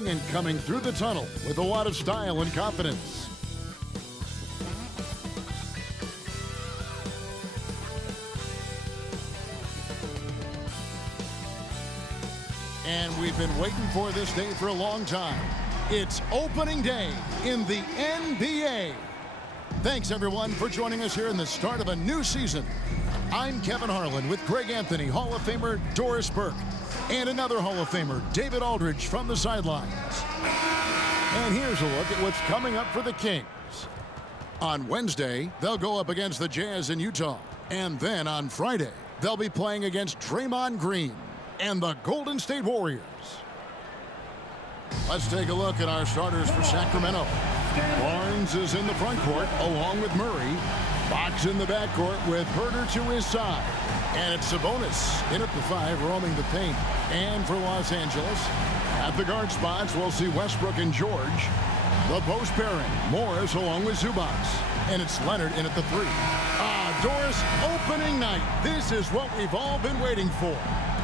going and coming through the tunnel with a lot of style and confidence. And we've been waiting for this day for a long time. It's opening day in the NBA. Thanks, everyone, for joining us here in the start of a new season. I'm Kevin Harlan with Greg Anthony, Hall of Famer Doris Burke, and another Hall of Famer, David Aldridge, from the sidelines. And here's a look at what's coming up for the Kings. On Wednesday, they'll go up against the Jazz in Utah. And then on Friday, they'll be playing against Draymond Green and the Golden State Warriors. Let's take a look at our starters for Sacramento. Barnes is in the front court along with Murray. Fox in the backcourt with Herter to his side. And it's Sabonis in at the 5, roaming the paint. And for Los Angeles, at the guard spots, we'll see Westbrook and George. The post pairing, Morris along with Zubac. And it's Leonard in at the 3. Doris, opening night. This is what we've all been waiting for.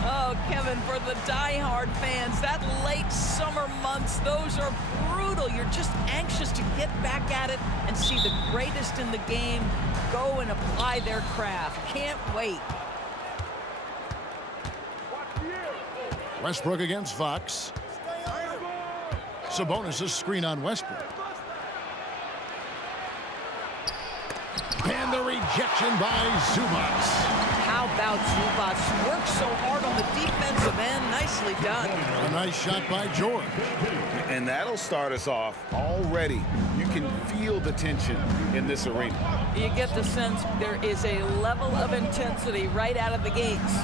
Oh, Kevin, for the die-hard fans, that late summer months, those are brutal. You're just anxious to get back at it and see the greatest in the game go and apply their craft. Can't wait. Westbrook against Fox. Sabonis' screen on Westbrook. And the rejection by Zubac. How about Zubac? Worked so hard on the defensive end. Nicely done. A nice shot by George. And that'll start us off already. You can feel the tension in this arena. You get the sense there is a level of intensity right out of the gates.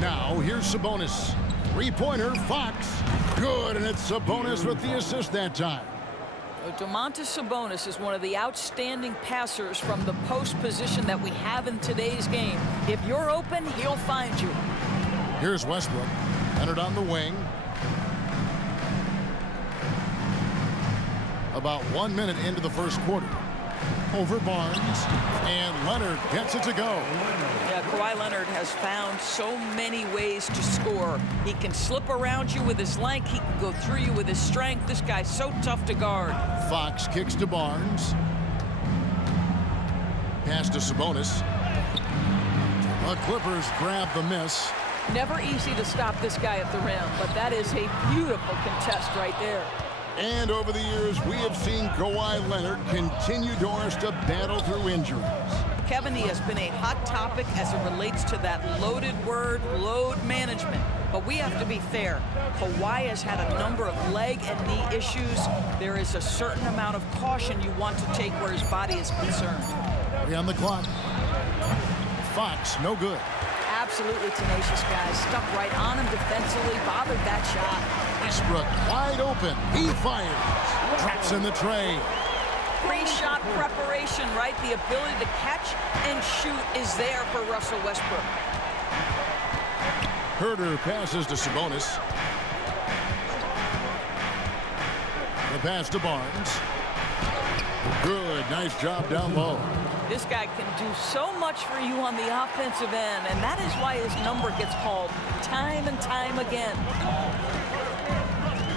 Now, here's Sabonis. Three-pointer, Fox. Good, and it's Sabonis with the assist that time. Domantas Sabonis is one of the outstanding passers from the post position that we have in today's game. If you're open, he'll find you. Here's Westbrook. Leonard on the wing. About 1 minute into the first quarter. Over Barnes, and Leonard gets it to go. Yeah, Kawhi Leonard has found so many ways to score. He can slip around you with his length. He can go through you with his strength. This guy's so tough to guard. Fox kicks to Barnes. Pass to Sabonis. The Clippers grab the miss. Never easy to stop this guy at the rim, but that is a beautiful contest right there. And over the years, we have seen Kawhi Leonard continue, Doris, to battle through injuries. Kevin, he has been a hot topic as it relates to that loaded word, load management. But we have to be fair. Kawhi has had a number of leg and knee issues. There is a certain amount of caution you want to take where his body is concerned. 3 on the clock. Fox, no good. Absolutely tenacious guy. Stuck right on him defensively, bothered that shot. Westbrook wide open. He fires. Traps in the tray. Pre-shot preparation, right? The ability to catch and shoot is there for Russell Westbrook. Herter passes to Sabonis. The pass to Barnes. Good. Nice job down low. This guy can do so much for you on the offensive end, and that is why his number gets called time and time again.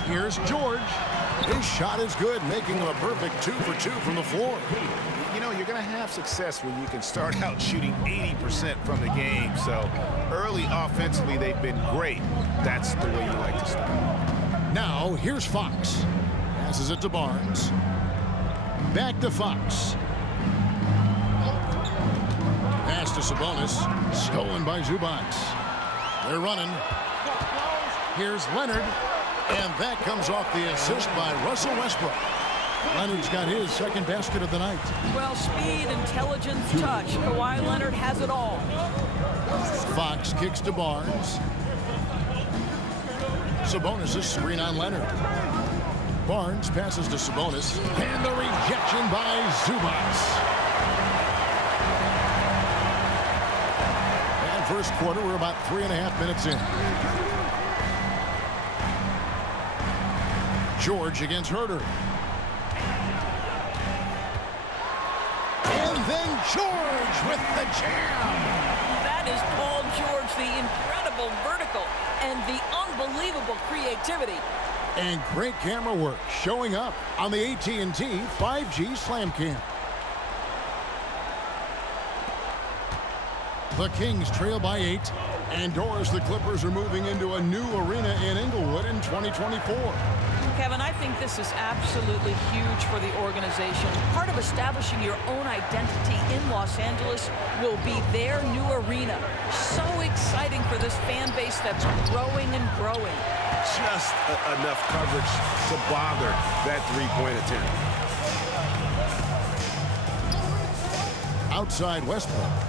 Here's George. His shot is good, making him a perfect 2 for 2 from the floor. You know, you're going to have success when you can start out shooting 80% from the game. So early offensively, they've been great. That's the way you like to start. Now, here's Fox. Passes it to Barnes. Back to Fox. Pass to Sabonis. Stolen by Zubac. They're running. Here's Leonard. And that comes off the assist by Russell Westbrook. Leonard's got his second basket of the night. Well, speed, intelligence, touch. Kawhi Leonard has it all. Fox kicks to Barnes. Sabonis' screen on Leonard. Barnes passes to Sabonis. And the rejection by Zubac. And first quarter, we're about 3.5 minutes in. George against Herter. And then George with the jam. That is Paul George, the incredible vertical and the unbelievable creativity. And great camera work showing up on the AT&T 5G Slam Cam. The Kings trail by 8. And Doris, the Clippers are moving into a new arena in Inglewood in 2024. Kevin, I think this is absolutely huge for the organization. Part of establishing your own identity in Los Angeles will be their new arena. So exciting for this fan base that's growing and growing. Just enough coverage to bother that three-point attempt. Outside Westbrook.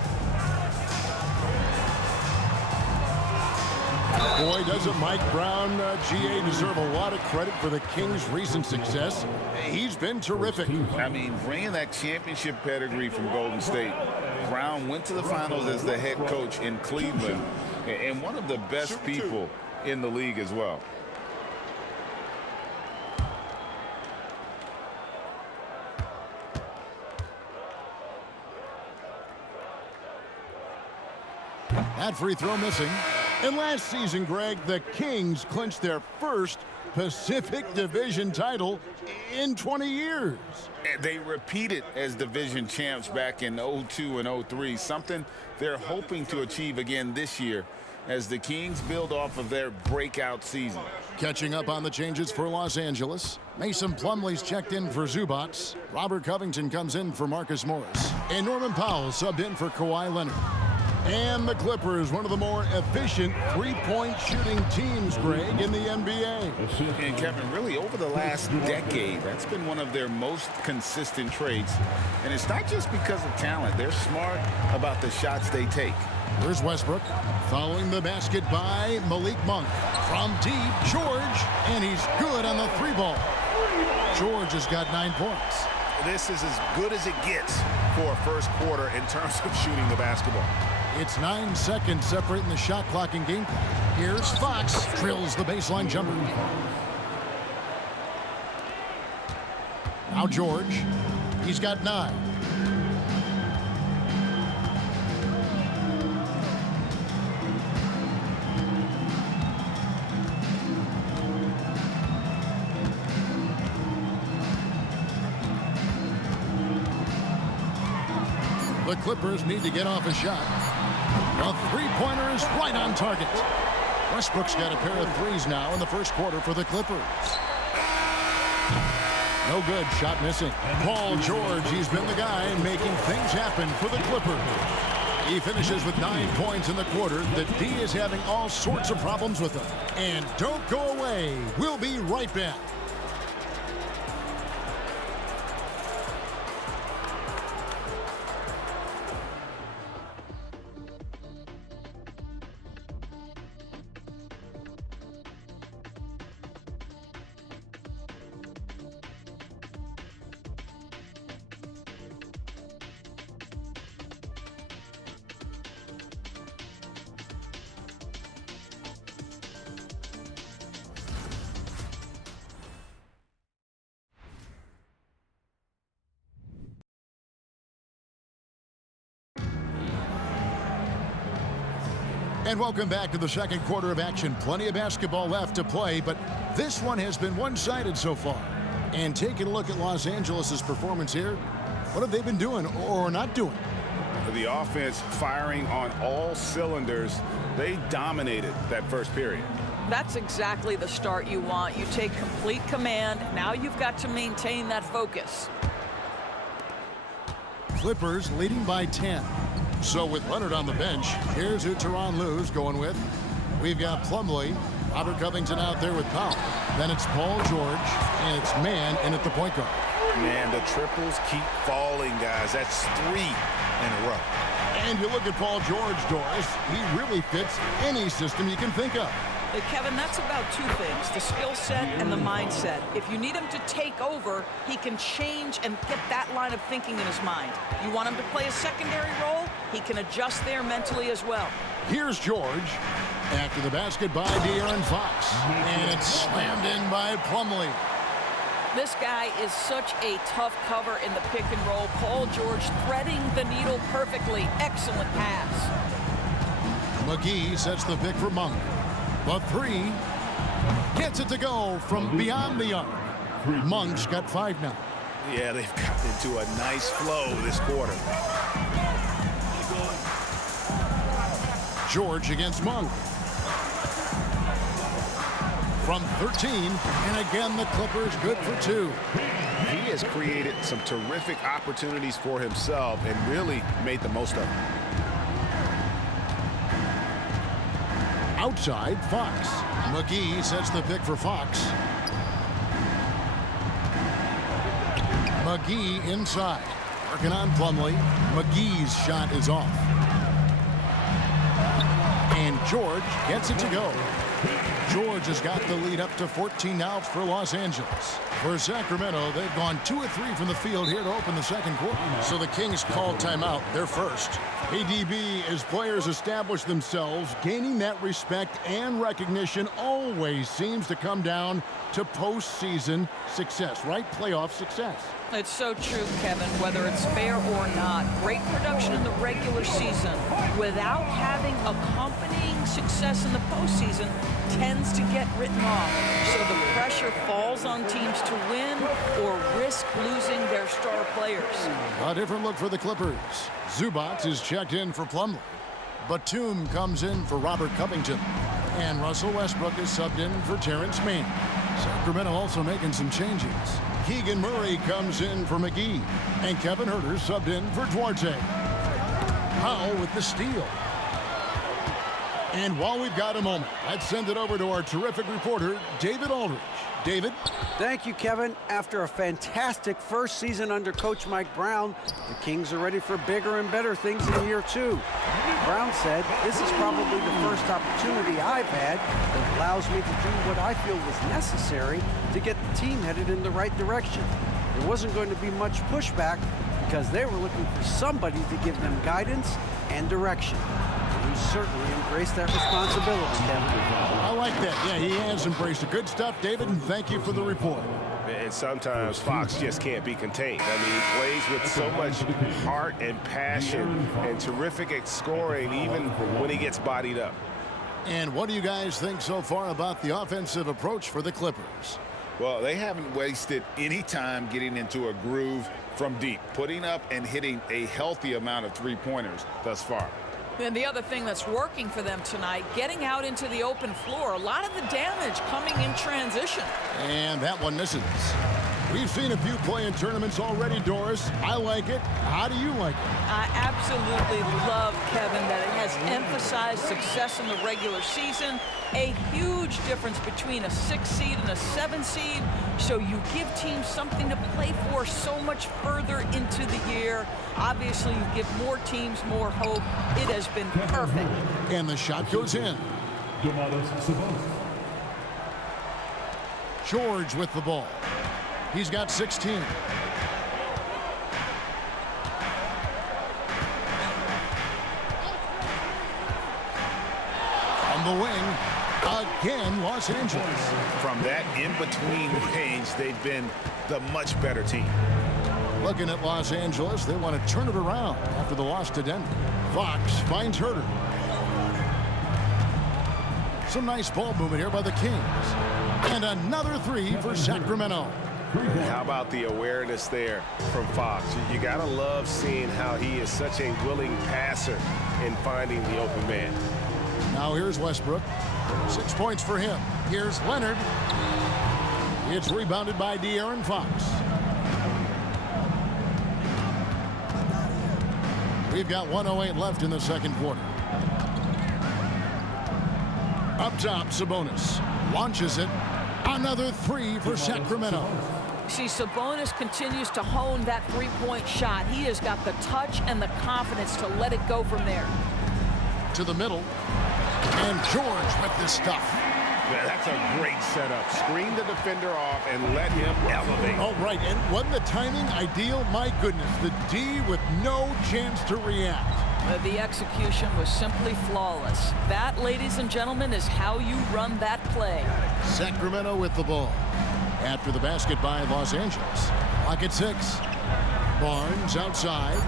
Boy, doesn't Mike Brown, GA, deserve a lot of credit for the Kings' recent success. He's been terrific. I mean, bringing that championship pedigree from Golden State, Brown went to the finals as the head coach in Cleveland, and one of the best people in the league as well. That free throw missing. And last season, Greg, the Kings clinched their first Pacific Division title in 20 years. And they repeated as division champs back in 02 and 03, something they're hoping to achieve again this year as the Kings build off of their breakout season. Catching up on the changes for Los Angeles. Mason Plumlee's checked in for Zubats. Robert Covington comes in for Marcus Morris. And Norman Powell subbed in for Kawhi Leonard. And the Clippers, one of the more efficient three-point shooting teams, Greg, in the NBA. And Kevin, really over the last decade, that's been one of their most consistent traits. And it's not just because of talent. They're smart about the shots they take. Here's Westbrook, following the basket by Malik Monk. From deep, George, and he's good on the three ball. George has got 9 points. This is as good as it gets for a first quarter in terms of shooting the basketball. It's 9 seconds separating the shot clock and game clock. Here's Fox, drills the baseline jumper. Now George, he's got 9. The Clippers need to get off a shot. The three-pointer is right on target. Westbrook's got a pair of threes now in the first quarter for the Clippers. No good, shot missing. Paul George, he's been the guy making things happen for the Clippers. He finishes with 9 points in the quarter. The D is having all sorts of problems with him. And don't go away. We'll be right back. And welcome back to the second quarter of action. Plenty of basketball left to play, but this one has been one-sided so far. And taking a look at Los Angeles' performance here, what have they been doing or not doing? The offense firing on all cylinders. They dominated that first period. That's exactly the start you want. You take complete command. Now you've got to maintain that focus. Clippers leading by 10. So with Leonard on the bench, here's who Tyronn Lue's going with. We've got Plumlee, Robert Covington out there with Powell. Then it's Paul George, and it's Mann in at the point guard. Man, the triples keep falling, guys. That's 3 in a row. And you look at Paul George, Doris, he really fits any system you can think of. Kevin, that's about 2 things, the skill set and the mindset. If you need him to take over, he can change and get that line of thinking in his mind. You want him to play a secondary role, he can adjust there mentally as well. Here's George. After the basket by De'Aaron Fox. And it's slammed in by Plumlee. This guy is such a tough cover in the pick and roll. Paul George threading the needle perfectly. Excellent pass. McGee sets the pick for Monk. The three, Gets it to go from beyond the arc. Monk's got 5 now. Yeah, they've gotten into a nice flow this quarter. George against Monk. From 13, and again the Clippers good for 2. He has created some terrific opportunities for himself and really made the most of them. Outside, Fox. McGee sets the pick for Fox. McGee inside. Working on Plumlee. McGee's shot is off. And George gets it to go. George has got the lead up to 14 now for Los Angeles. For Sacramento, they've gone 2 of 3 from the field here to open the second quarter. So the Kings call timeout. They're first. ADB, as players establish themselves, gaining that respect and recognition always seems to come down to postseason success, right? Playoff success. It's so true, Kevin, whether it's fair or not. Great production in the regular season without having accompanying success in the postseason tends to get written off. So the pressure falls on teams to win or risk losing their star players. A different look for the Clippers. Zubac is checked in for Plumlee. Batum comes in for Robert Covington. And Russell Westbrook is subbed in for Terrence Mann. Sacramento also making some changes. Keegan Murray comes in for McGee. And Kevin Huerter subbed in for Duarte. Powell with the steal. And while we've got a moment, let's send it over to our terrific reporter, David Aldridge. David? Thank you, Kevin. After a fantastic first season under Coach Mike Brown, the Kings are ready for bigger and better things in year 2. Brown said, "This is probably the first opportunity I've had that allows me to do what I feel was necessary to get the team headed in the right direction." There wasn't going to be much pushback because they were looking for somebody to give them guidance and direction. He certainly embraced that responsibility, Kevin. I like that. Yeah, he has embraced it. Good stuff, David, and thank you for the report. And sometimes Fox just can't be contained. I mean, he plays with so much heart and passion and terrific at scoring even when he gets bodied up. And what do you guys think so far about the offensive approach for the Clippers? Well, they haven't wasted any time getting into a groove from deep, putting up and hitting a healthy amount of three-pointers thus far. And the other thing that's working for them tonight, getting out into the open floor. A lot of the damage coming in transition. And that one misses. We've seen a few play-in tournaments already, Doris. I like it. How do you like it? I absolutely love, Kevin, that it has emphasized success in the regular season. A huge difference between a 6 seed and a 7 seed. So you give teams something to play for so much further into the year. Obviously, you give more teams more hope. It has been perfect. And the shot goes in. George with the ball. He's got 16. On the wing, again, Los Angeles. From that in-between range, they've been the much better team. Looking at Los Angeles, they want to turn it around after the loss to Denver. Fox finds Huerter. Some nice ball movement here by the Kings. And another 3 for Sacramento. How about the awareness there from Fox? You gotta love seeing how he is such a willing passer in finding the open man. Now here's Westbrook. 6 points for him. Here's Leonard. It's rebounded by De'Aaron Fox. We've got 1:08 left in the second quarter. Up top, Sabonis launches it. Another 3 for Sacramento. See, Sabonis continues to hone that three-point shot. He has got the touch and the confidence to let it go from there. To the middle. And George with the stuff. Yeah, that's a great setup. Screen the defender off and let him elevate. Oh, right. And wasn't the timing ideal? My goodness. The D with no chance to react. The execution was simply flawless. That, ladies and gentlemen, is how you run that play. Sacramento with the ball. After the basket by Los Angeles. Clock at 6. Barnes outside.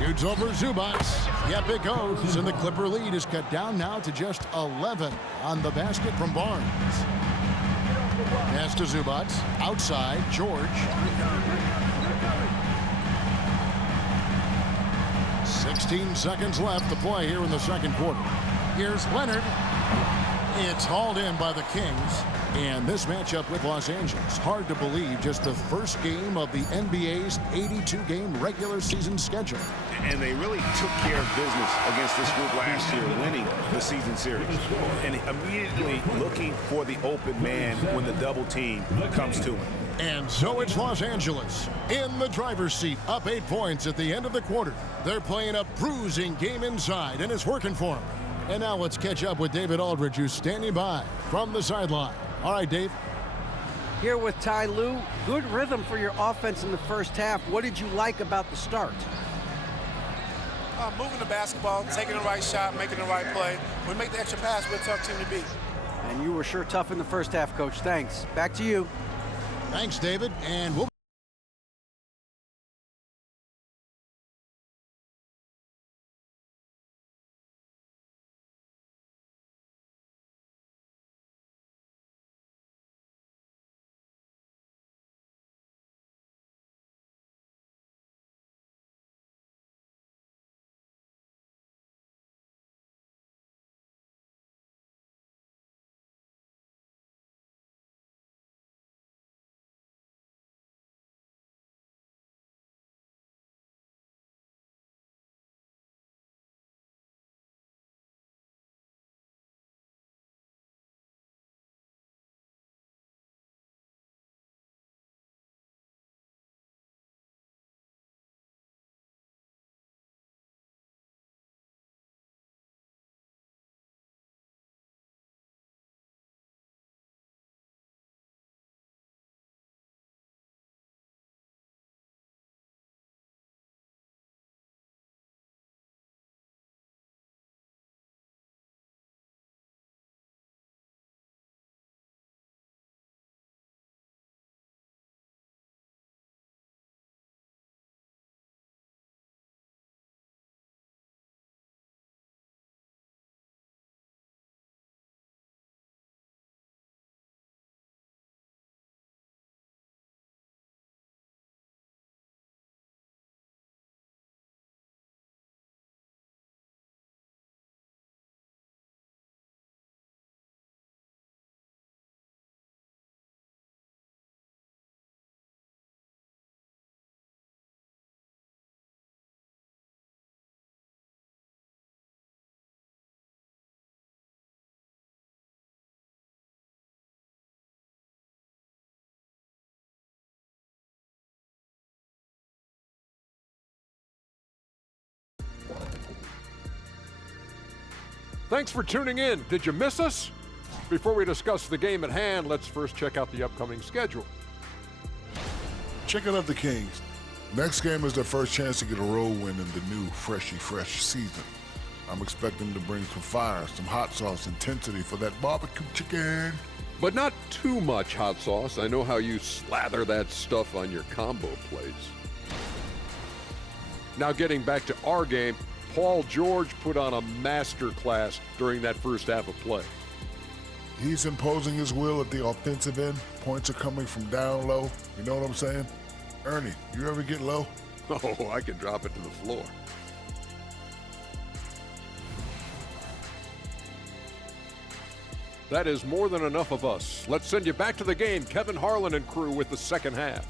Shoots over Zubats. Yep, it goes. And the Clipper lead is cut down now to just 11 on the basket from Barnes. Pass to Zubats. Outside, George. 16 seconds left to play here in the second quarter. Here's Leonard. It's hauled in by the Kings. And this matchup with Los Angeles, hard to believe, just the first game of the NBA's 82-game regular season schedule. And they really took care of business against this group last year, winning the season series. And immediately looking for the open man when the double team comes to him. And so it's Los Angeles in the driver's seat, up 8 points at the end of the quarter. They're playing a bruising game inside, and it's working for them. And now let's catch up with David Aldridge, who's standing by from the sideline. All right, Dave. Here with Ty Lue. Good rhythm for your offense in the first half. What did you like about the start? Moving the basketball, taking the right shot, making the right play. When we make the extra pass, we're a tough team to beat. And you were sure tough in the first half, Coach. Thanks. Back to you. Thanks, David. And we'll Thanks for tuning in. Did you miss us? Before we discuss the game at hand, let's first check out the upcoming schedule. Checking out the Kings. Next game is their first chance to get a road win in the new fresh season. I'm expecting them to bring some fire, some hot sauce, intensity for that barbecue chicken. But not too much hot sauce. I know how you slather that stuff on your combo plates. Now getting back to our game, Paul George put on a master class during that first half of play. He's imposing his will at the offensive end. Points are coming from down low. You know what I'm saying? Ernie, you ever get low? Oh, I can drop it to the floor. That is more than enough of us. Let's send you back to the game. Kevin Harlan and crew with the second half.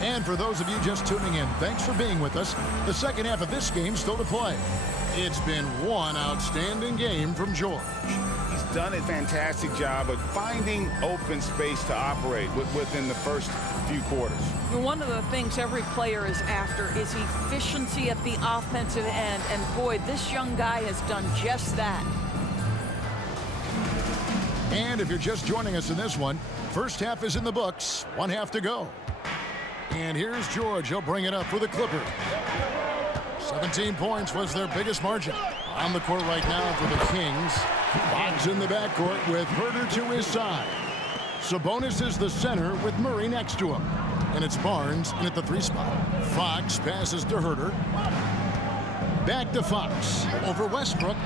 And for those of you just tuning in, thanks for being with us. The second half of this game still to play. It's been one outstanding game from George. He's done a fantastic job of finding open space to operate within the first few quarters. One of the things every player is after is efficiency at the offensive end. And boy, this young guy has done just that. And if you're just joining us in this one, first half is in the books. One half to go. And here's George. He'll bring it up for the Clippers. 17 points was their biggest margin. On the court right now for the Kings. Fox in the backcourt with Herter to his side. Sabonis is the center with Murray next to him. And it's Barnes in at the 3 spot. Fox passes to Herter. Back to Fox. Over Westbrook.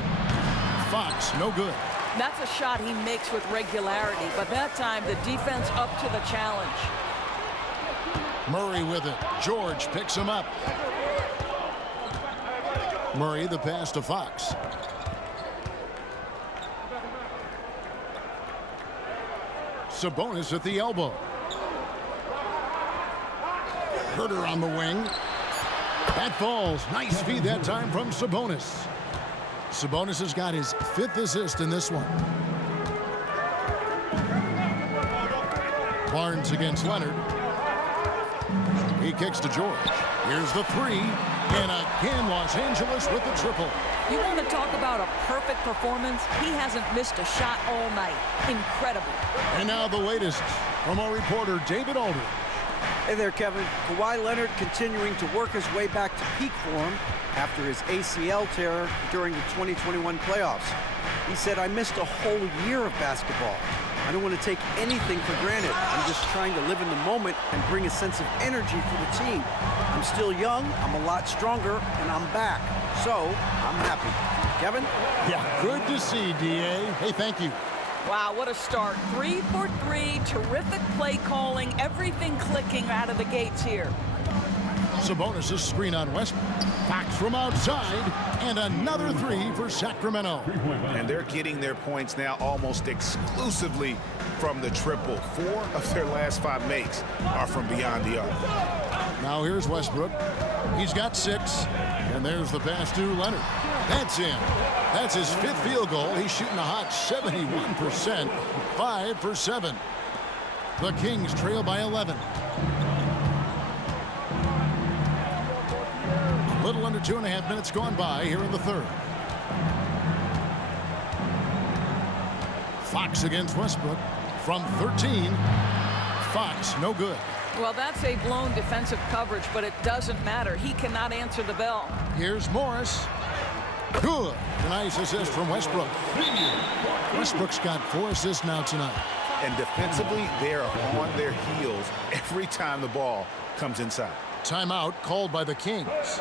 Fox, no good. That's a shot he makes with regularity, but that time the defense up to the challenge. Murray with it. George picks him up. Murray the pass to Fox. Sabonis at the elbow. Herter on the wing. That falls. Nice feed that time from Sabonis. Sabonis has got his 5th assist in this one. Barnes against Leonard. He kicks to George. Here's the 3. And again, Los Angeles with the triple. You want to talk about a perfect performance? He hasn't missed a shot all night. Incredible. And now the latest from our reporter, David Aldridge. Hey there, Kevin. Kawhi Leonard continuing to work his way back to peak form after his ACL tear during the 2021 playoffs. He said, "I missed a whole year of basketball. I don't want to take anything for granted. I'm just trying to live in the moment and bring a sense of energy for the team. I'm still young, I'm a lot stronger, and I'm back. So, I'm happy." Kevin? Yeah, good to see, D.A. Hey, thank you. Wow, what a start. 3 for 3, terrific play calling, everything clicking out of the gates here. Sabonis' screen on Westbrook. Fox from outside, and another 3 for Sacramento. And they're getting their points now almost exclusively from the triple. 4 of their last 5 makes are from beyond the arc. Now here's Westbrook. He's got 6, and there's the pass to Leonard. That's in. That's his 5th field goal. He's shooting a hot 71%, 5 for 7. The Kings trail by 11. A little under 2.5 minutes gone by here in the 3rd. Fox against Westbrook from 13. Fox, no good. Well, that's a blown defensive coverage, but it doesn't matter. He cannot answer the bell. Here's Morris. Good. A nice assist from Westbrook. Westbrook's got 4 assists now tonight. And defensively, they're on their heels every time the ball comes inside. Timeout called by the Kings.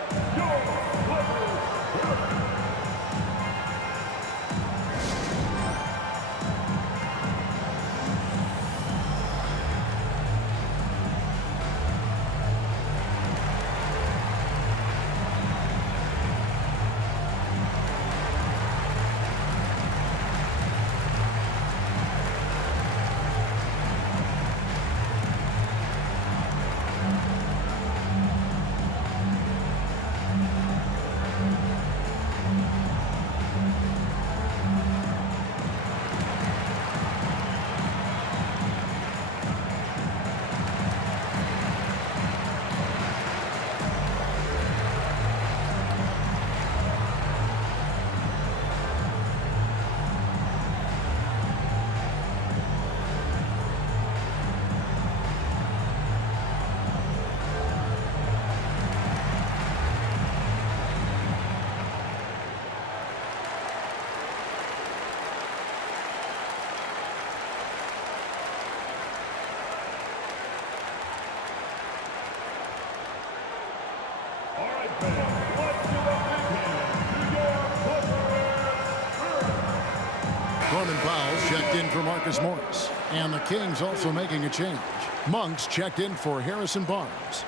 Norman Powell checked in for Marcus Morris. And the Kings also making a change. Monks checked in for Harrison Barnes.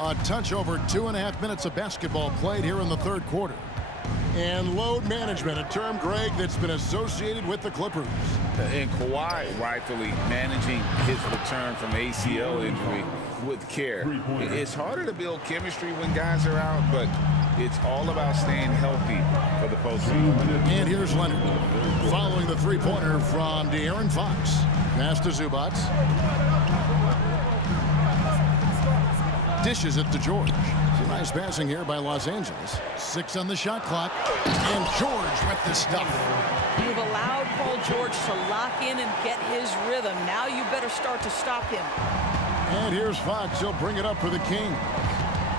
A touch over 2.5 minutes of basketball played here in the 3rd quarter. And load management, a term, Greg, that's been associated with the Clippers. And Kawhi rightfully managing his return from ACL injury with care. It's harder to build chemistry when guys are out, but it's all about staying healthy for the postseason. And here's Leonard following the 3-pointer from De'Aaron Fox. Pass to Zubats. Dishes it to George. Some nice passing here by Los Angeles. 6 on the shot clock. And George with the stuff. You've allowed Paul George to lock in and get his rhythm. Now you better start to stop him. And here's Fox. He'll bring it up for the King.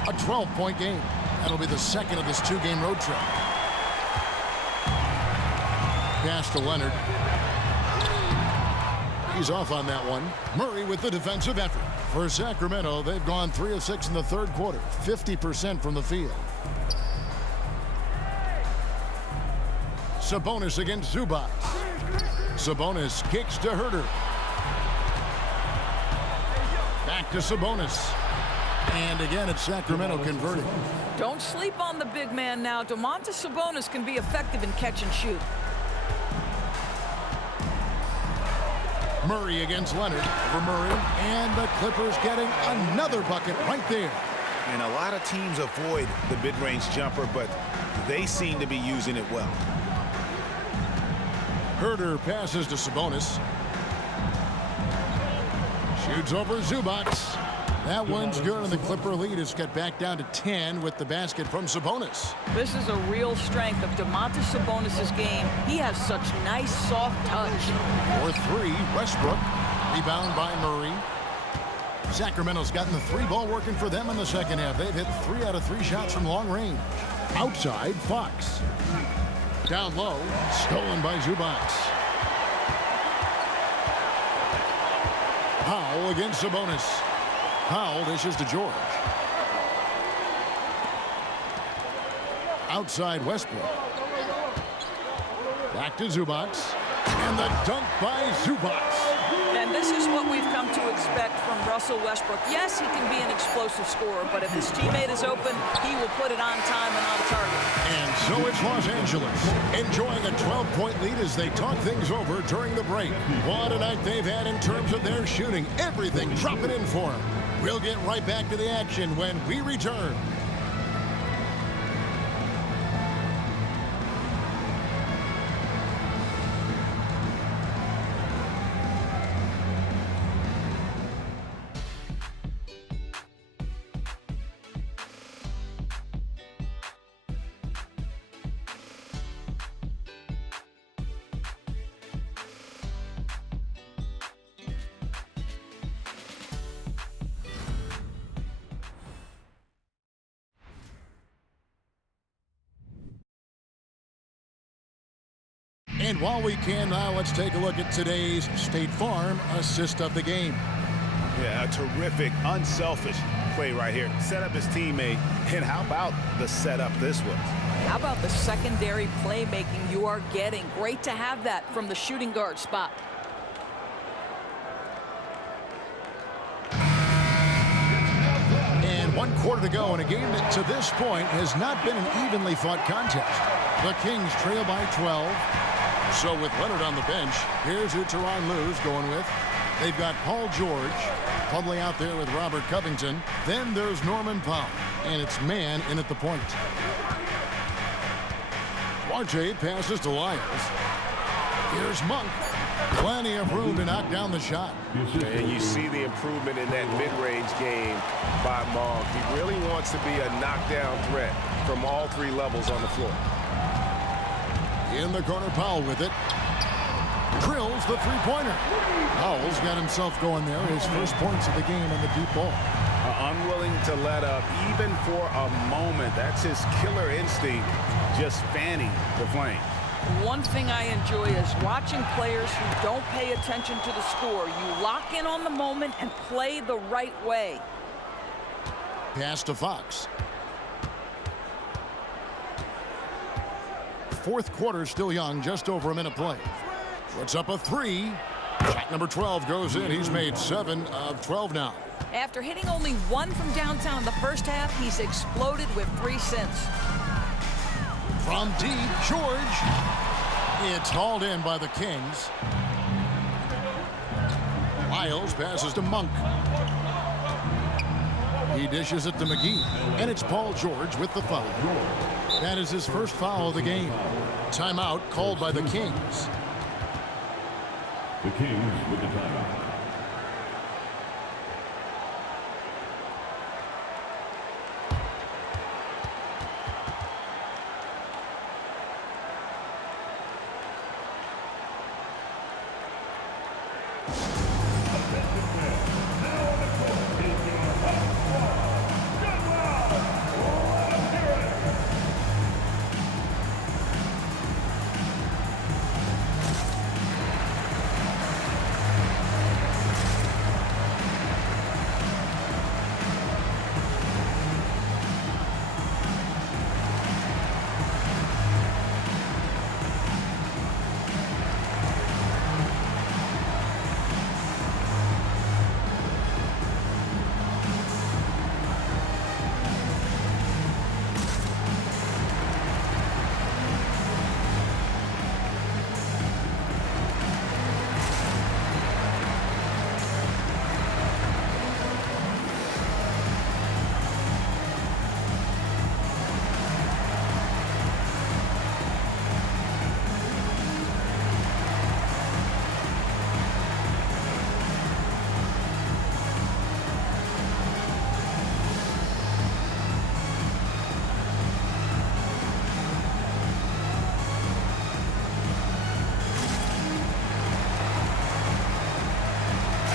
A 12-point game. That'll be the second of this 2-game road trip. Pass to Leonard. He's off on that one. Murray with the defensive effort. For Sacramento, they've gone 3 of 6 in the third quarter. 50% from the field. Sabonis against Zubac. Sabonis kicks to Herter. Back to Sabonis. And again, it's Sacramento converting. Don't sleep on the big man now. Domantas Sabonis can be effective in catch and shoot. Murray against Leonard. For Murray. And the Clippers getting another bucket right there. And a lot of teams avoid the mid-range jumper, but they seem to be using it well. Herter passes to Sabonis. Shoots over Zubac. That one's good, and the Clipper lead is cut back down to 10 with the basket from Sabonis. This is a real strength of Domantas Sabonis' game. He has such nice, soft touch. For 3, Westbrook. Rebound by Murray. Sacramento's gotten the 3-ball working for them in the second half. They've hit 3 out of 3 shots from long range. Outside, Fox. Down low, stolen by Zubac. Powell against Sabonis. Powell dishes to George. Outside Westbrook. Back to Zubac. And the dunk by Zubac. And this is what we've come to expect from Russell Westbrook. Yes, he can be an explosive scorer, but if his teammate is open, he will put it on time and on target. And so it's Los Angeles enjoying a 12-point lead as they talk things over during the break. What a night they've had in terms of their shooting. Everything dropping in for them. We'll get right back to the action when we return. And while we can now, let's take a look at today's State Farm assist of the game. Yeah, a terrific, unselfish play right here. Set up his teammate, and how about the setup this was? How about the secondary playmaking you are getting? Great to have that from the shooting guard spot. And 1 quarter to go in a game that to this point has not been an evenly fought contest. The Kings trail by 12. So with Leonard on the bench, here's who Tyronn Lue's going with. They've got Paul George, probably out there with Robert Covington. Then there's Norman Powell, and it's man in at the point. Duarte passes to Lyles. Here's Monk. Plenty of room to knock down the shot. And you see the improvement in that mid-range game by Monk. He really wants to be a knockdown threat from all 3 levels on the floor. In the corner, Powell with it. Drills the 3-pointer. Powell's got himself going there. His first points of the game on the deep ball. Unwilling to let up even for a moment. That's his killer instinct, just fanning the flame. One thing I enjoy is watching players who don't pay attention to the score. You lock in on the moment and play the right way. Pass to Fox. Fourth quarter still young, just over a minute play. Puts up a 3. Shot number 12 goes in. He's made 7 of 12 now. After hitting only 1 from downtown in the first half, he's exploded with 3 since. From deep, George. It's hauled in by the Kings. Lyles passes to Monk. He dishes it to McGee. And it's Paul George with the foul. That is his first foul of the game. Timeout called by the Kings. The Kings with the timeout.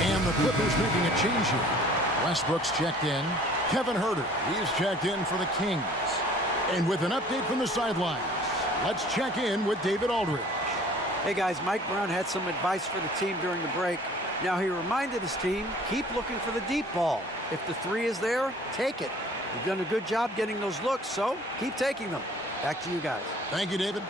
And the Clippers making a change here. Westbrook's checked in. Kevin Huerter, he's checked in for the Kings. And with an update from the sidelines, let's check in with David Aldridge. Hey guys, Mike Brown had some advice for the team during the break. Now he reminded his team, keep looking for the deep ball. If the three is there, take it. You've done a good job getting those looks, so keep taking them. Back to you guys. Thank you, David.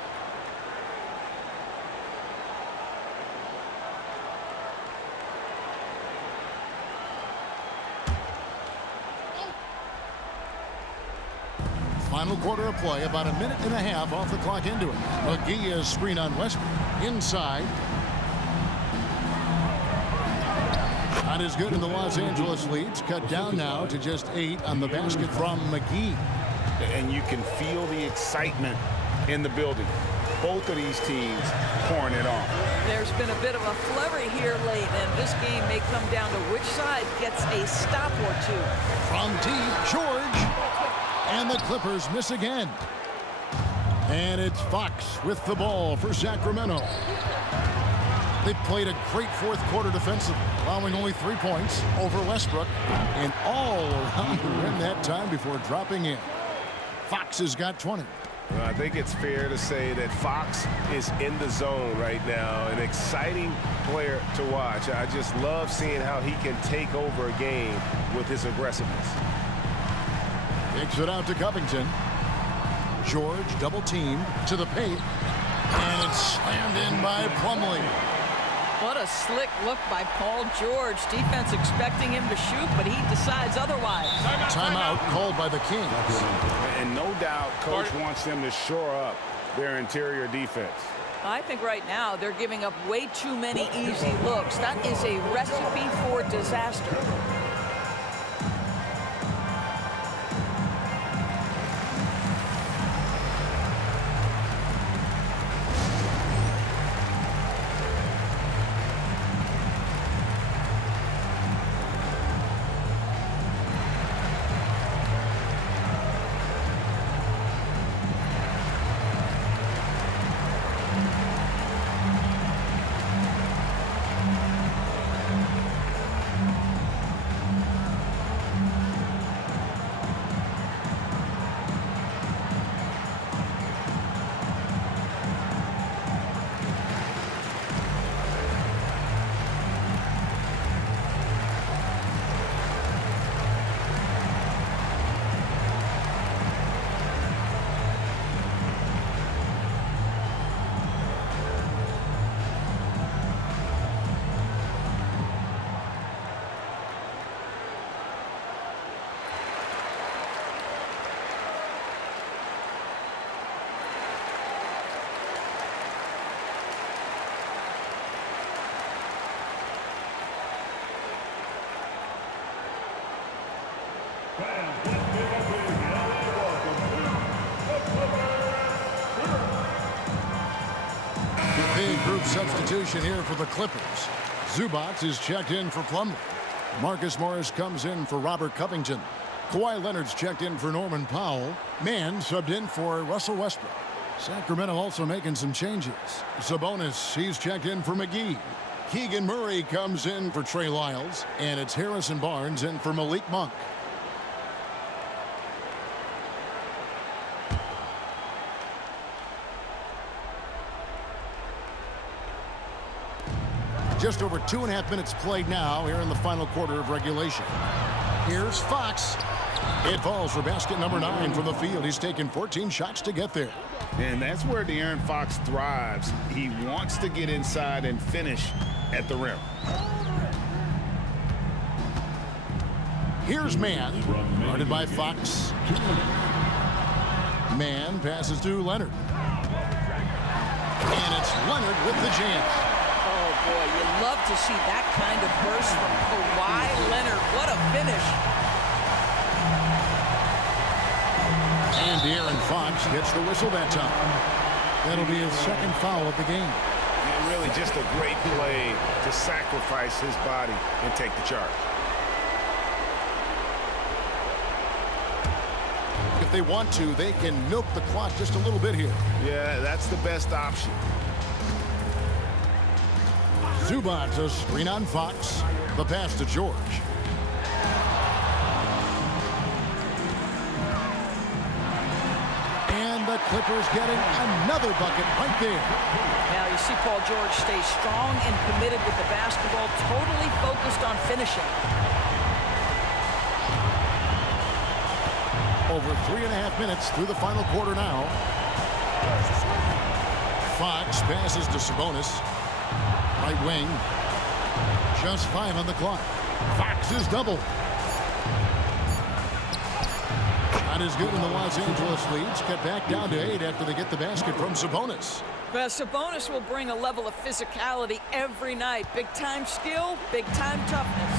Final quarter of play, about a minute and a half off the clock into it. McGee is screen on Westbrook. Inside. Not as good in the Los Angeles leads. Cut down now to just 8 on the basket from McGee. And you can feel the excitement in the building. Both of these teams pouring it on. There's been a bit of a flurry here late, and this game may come down to which side gets a stop or two. From deep, George. And the Clippers miss again. And it's Fox with the ball for Sacramento. They played a great fourth quarter defensively, allowing only 3 points over Westbrook. And all around the rim that time before dropping in. Fox has got 20. Well, I think it's fair to say that Fox is in the zone right now. An exciting player to watch. I just love seeing how he can take over a game with his aggressiveness. Kicks it out to Covington. George double teamed to the paint. And it's slammed in by Plumlee. What a slick look by Paul George. Defense expecting him to shoot, but he decides otherwise. Timeout called by the Kings. And no doubt coach wants them to shore up their interior defense. I think right now they're giving up way too many easy looks. That is a recipe for disaster. Big group substitution here for the Clippers. Zubac is checked in for Plumlee. Marcus Morris comes in for Robert Covington. Kawhi Leonard's checked in for Norman Powell. Mann subbed in for Russell Westbrook. Sacramento also making some changes. Sabonis, he's checked in for McGee. Keegan Murray comes in for Trey Lyles, and it's Harrison Barnes in for Malik Monk. Just over 2.5 minutes played now here in the final quarter of regulation. Here's Fox. It falls for basket number 9 from the field. He's taken 14 shots to get there. And that's where De'Aaron Fox thrives. He wants to get inside and finish at the rim. Here's Man, guarded by Fox. Man passes to Leonard. And it's Leonard with the jam. Oh, boy, you love to see that kind of burst from Kawhi Leonard. What a finish. And De'Aaron Fox gets the whistle that time. That'll be his second foul of the game. And really just a great play to sacrifice his body and take the charge. If they want to, they can milk the clock just a little bit here. Yeah, that's the best option. Zubac's a screen on Fox. The pass to George. And the Clippers getting another bucket right there. Now you see Paul George stay strong and committed with the basketball, totally focused on finishing. Over 3.5 minutes through the final quarter now. Fox passes to Sabonis. Right wing. Just 5 on the clock. Fox is double. Shot is good, and the Los Angeles leads get back down to 8 after they get the basket from Sabonis. But Sabonis will bring a level of physicality every night. Big-time skill, big-time toughness.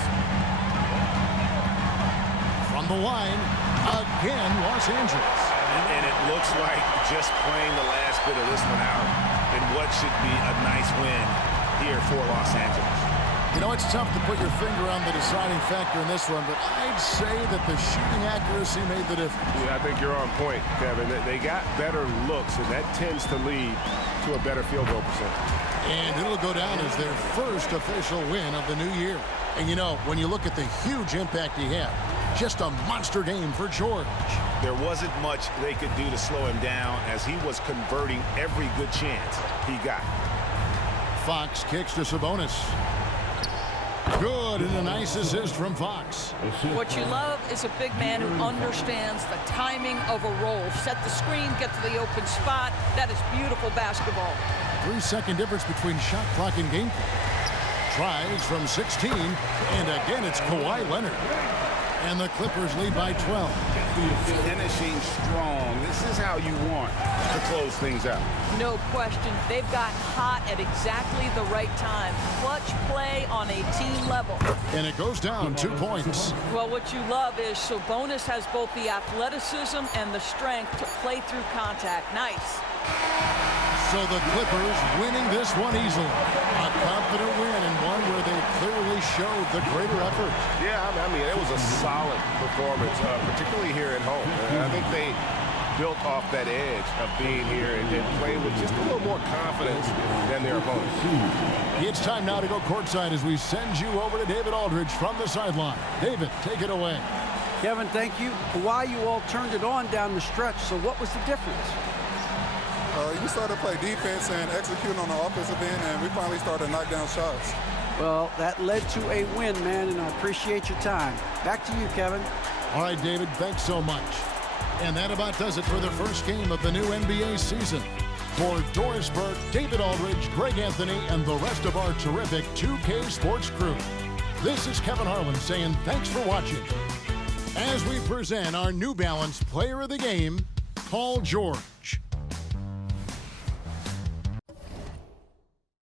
From the line, again, Los Angeles. And it looks like just playing the last bit of this one out in what should be a nice win here for Los Angeles. You know, it's tough to put your finger on the deciding factor in this one, but I'd say that the shooting accuracy made the difference. Yeah, I think you're on point, Kevin. They got better looks, and that tends to lead to a better field goal percentage. And it'll go down as their first official win of the new year. And, you know, when you look at the huge impact he had, just a monster game for George. There wasn't much they could do to slow him down as he was converting every good chance he got. Fox kicks to Sabonis. Good, and a nice assist from Fox. What you love is a big man who understands the timing of a roll. Set the screen, get to the open spot. That is beautiful basketball. 3-second difference between shot clock and game clock. Tries from 16, and again it's Kawhi Leonard. And the Clippers lead by 12. Finishing strong. This is how you want to close things out. No question. They've gotten hot at exactly the right time. Clutch play on a team level. And it goes down 2 points. Well, what you love is Sabonis has both the athleticism and the strength to play through contact. Nice. So the Clippers winning this one easily. A confident win, and one where they clearly showed the greater effort. Yeah, I mean, it was a solid performance, particularly here at home. I think they built off that edge of being here and playing with just a little more confidence than their opponents. It's time now to go courtside as we send you over to David Aldridge from the sideline. David, take it away. Kevin, thank you. Kawhi, you all turned it on down the stretch, so what was the difference? You started to play defense and execute on the offensive end, and we finally started to knock down shots. Well, that led to a win, man, and I appreciate your time. Back to you, Kevin. All right, David, thanks so much. And that about does it for the first game of the new NBA season. For Doris Burke, David Aldridge, Greg Anthony, and the rest of our terrific 2K Sports crew, this is Kevin Harlan saying thanks for watching. As we present our New Balance Player of the Game, Paul George.